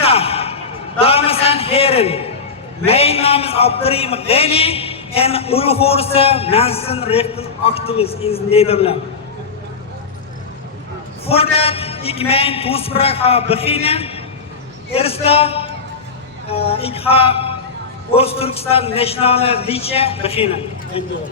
Goedemiddag, dames en heren. Mijn naam is Abderrahim Ghani en Oeigoerse mensenrechtenactivist in Nederland. Voordat ik mijn toespraak ga beginnen, eerst ik ga Oost-Turkestan nationale liedje beginnen. Dank u wel.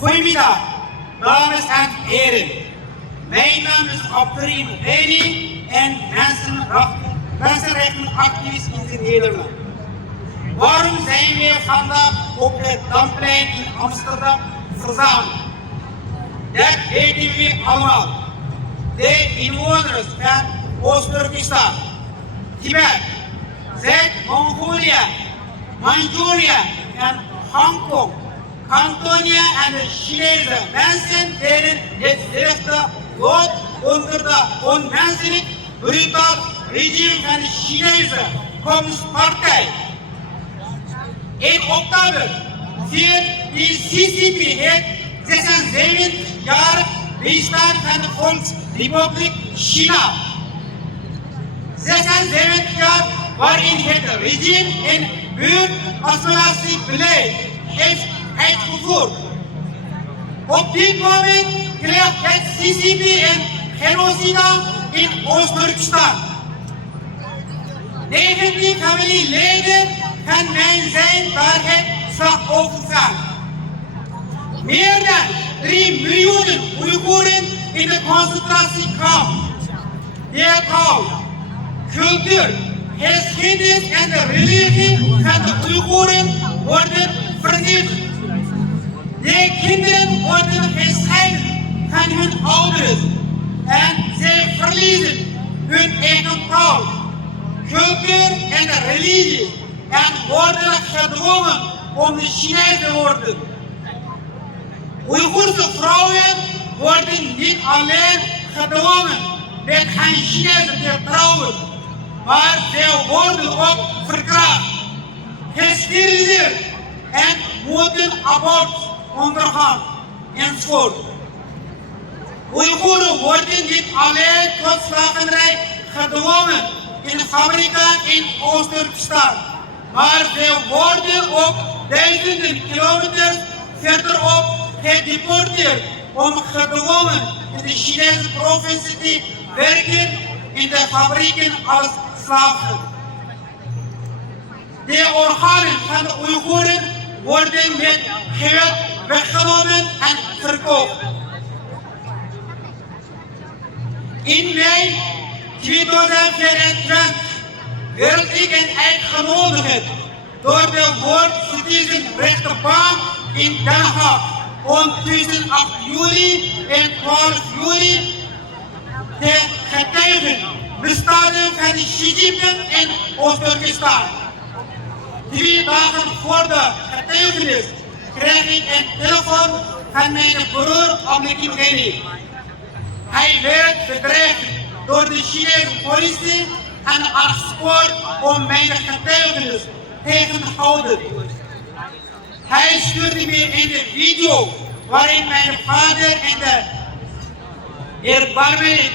Goedemiddag, dames en heren. Mijn naam is Abderrahim Ghani en mensenrechtenactivist in Nederland. Waarom zijn we vandaag op het Damplein in Amsterdam verzameld? Dat weten we allemaal. De inwoners van Oost-Turkestan, Tibet, Zuid-Mongolië, Manchuria en Hongkong, Cantonia en de Chinese mensen delen hetzelfde lot onder de onmenselijk brutaal regime van de Chinese Communistpartij. In oktober viert de CCP het 76-jarig bestaan van de Volksrepubliek China. 76 jaar waarin het regime in buurassimilatiebeleid heeft uitgevoerd. Op dit moment krijgt het CCP een genocide in Oost-Turkestan. 19 familieleden van mij zijn daar het slachtoffer van. Meer dan 3 miljoen Oeigoeren in de concentratiekamp. De taal, cultuur, geschiedenis en de religie van de Oeigoeren worden vernietigd. De kinderen worden gescheiden van hun ouders en zij verliezen hun eigen taal, cultuur en de religie en worden gedwongen om Chinees te worden. Oeigoerse vrouwen worden niet alleen gedwongen met geen Chinees te trouwen, maar zij worden ook verkracht, gesteriliseerd en moeten abort ondergaan enzovoort. Oeigoeren worden niet alleen tot slavernij gedwongen in fabrieken in Oost-Turkestan, maar zij worden ook duizenden kilometers verderop gedeporteerd om gedwongen in de Chinese provincie te werken in de fabrieken als slaven. De organen van de Oeigoeren worden met geweld weggenomen en verkocht. In mei 2024 werd ik uitgenodigd door de World Citizen Rechtenbank in Den Haag om tussen 8 juli en 12 juli te getuigen bestaande van de Xi Jinping in Oost-Turkestan. 2 dagen voor de getuigenis kreeg ik een telefoon van mijn broer Abdelkim Ghani. Hij werd bedreigd door de Chinese politie en aangespoord om mijn getuigenis tegen te houden. Hij stuurde me in de video waarin mijn vader en de erbarmelijk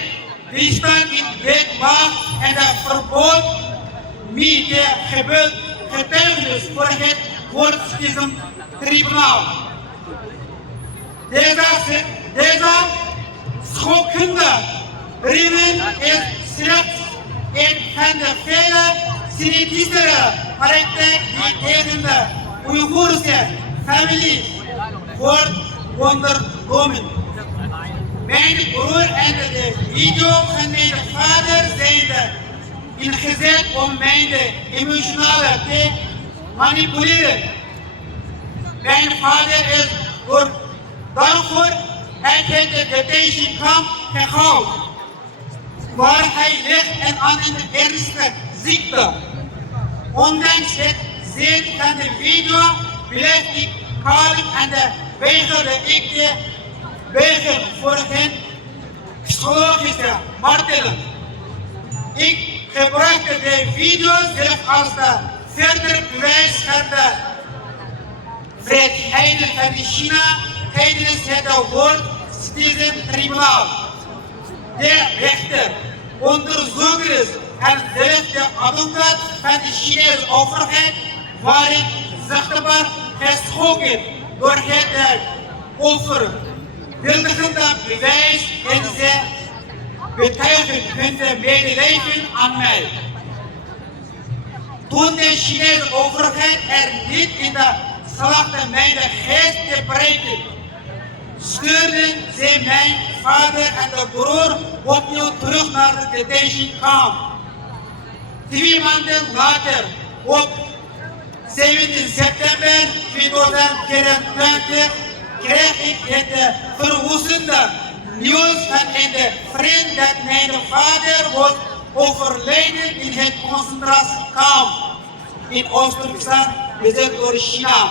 bijstand in bed lag en de verbood me te getuigenis voor het World Citizen Tribunaal. Deze schokkende brieven is slechts een van de vele cynische praktijken die tegen de Oeigoerse familie wordt ondernomen. Mijn broer en de video van mijn vader zijn ingezet om mij emotioneel te manipuleren. Mijn vader is daarvoor uit het detention kamp gehaald, waar hij ligt aan een ernstige ziekte. Ondanks het zien van de video bleef ik kalm en weigerde ik te wegen voor hen psychologische martelen. Ik gebruikte de video zelf als de verder bewijs van de vrijheden van China tijdens het World Citizen Tribunaal. De rechter, onderzoekers en zelfs de advocaat van de Chinese overheid waren zichtbaar geschrokken door het overweldigende bewijs en ze betuigen hun medeleven aan mij. Toen de Chinese overheid er niet in de slaagde mijn geest te breken, stuurden ze mijn vader en de broer opnieuw terug naar de detention kamp. 2 maanden later, op 17 september 2024, kreeg ik het verwoestende nieuws van een vriend dat mijn vader was overleden in het concentratiekamp in Oost-Turkestan, bezet door China.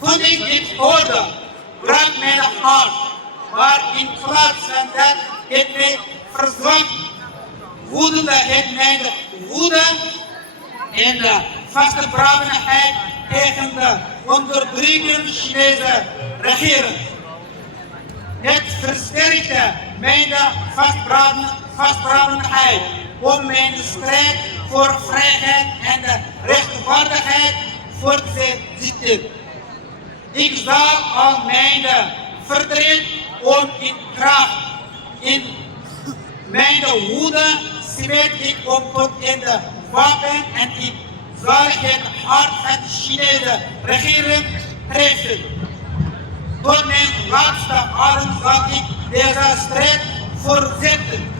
Toen ik dit hoorde, brak mijn hart, maar in plaats van dat het mij verzwakt, woedde het mijn woede en de vastberadenheid tegen de onderdrukkende Chinese regering. Het versterkte mijn vastberadenheid. om mijn strijd voor vrijheid en de rechtvaardigheid voor te zitten. Ik zal al mijn verdriet om in kracht, in mijn woede zweet ik op tot in de wapen en ik zal het hart van de Chinese regering treffen. Tot mijn laatste adem zal ik deze strijd voortzetten.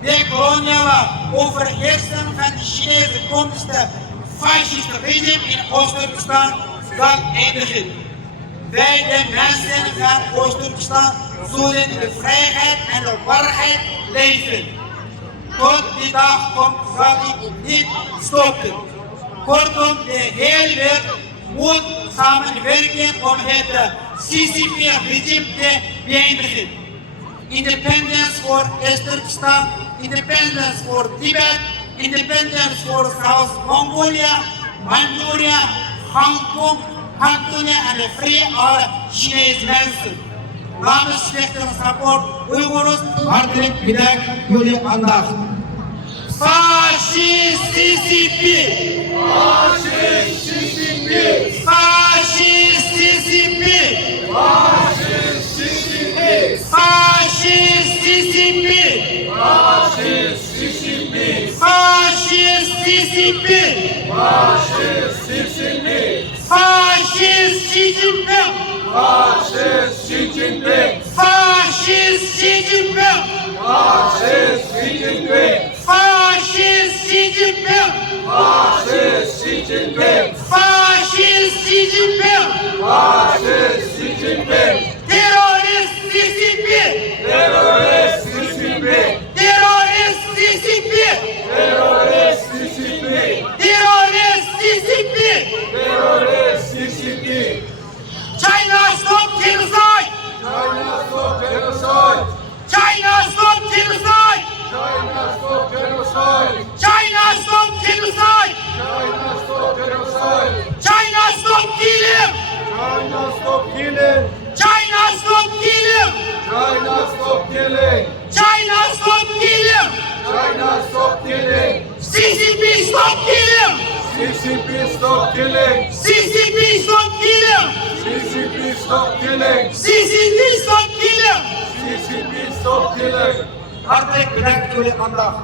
De koloniale overheersing van de Chinese communistische fascistische regime in Oost-Turkestan zal eindigen. Wij de mensen van Oost-Turkestan zullen de vrijheid en de waarheid leven. Tot die dag komt zal ik niet stoppen. Kortom, de hele wereld moet samenwerken om het CCP-regime te beëindigen. Independence for Oost-Turkestan, independence for Tibet, independence for South Mongolia, Manchuria, Hong Kong, Hantonia en de vrije alle Chinese mensen. Namens Stichting Support Uyghurs hartelijk bedankt voor jullie aandacht. Fascist CCP! Fascist CCP! Fascist CCP! Fascist CCP! Fascist CCP! Fascist CCP! Fascist CCP! Fascist CCP! Fascist Xi Jinping! Fascist Xi Jinping! Fascist Xi Jinping! Fascist Xi Jinping! Fascist Xi Jinping! Fascist Xi Jinping! Fascist Xi Jinping! Fascist Xi Jinping! Terrorist CCP! Terrorist CCP! Terrorist CCP! Terrorist CCP! Terrorist CCP! Terrorist CCP! China stop genocide! China stop genocide! China stop genocide! China stop genocide! China stop genocide! China stop genocide! China stop killing! China stop killing! China stop killing! China stop killing! China stop killing! China stop killing! CCP stop killing! CCP stop killing! CCP stop killing! CCP stop killing! CCP stop killing! CCP stop killing! Hartelijk bedankt voor jullie aandacht.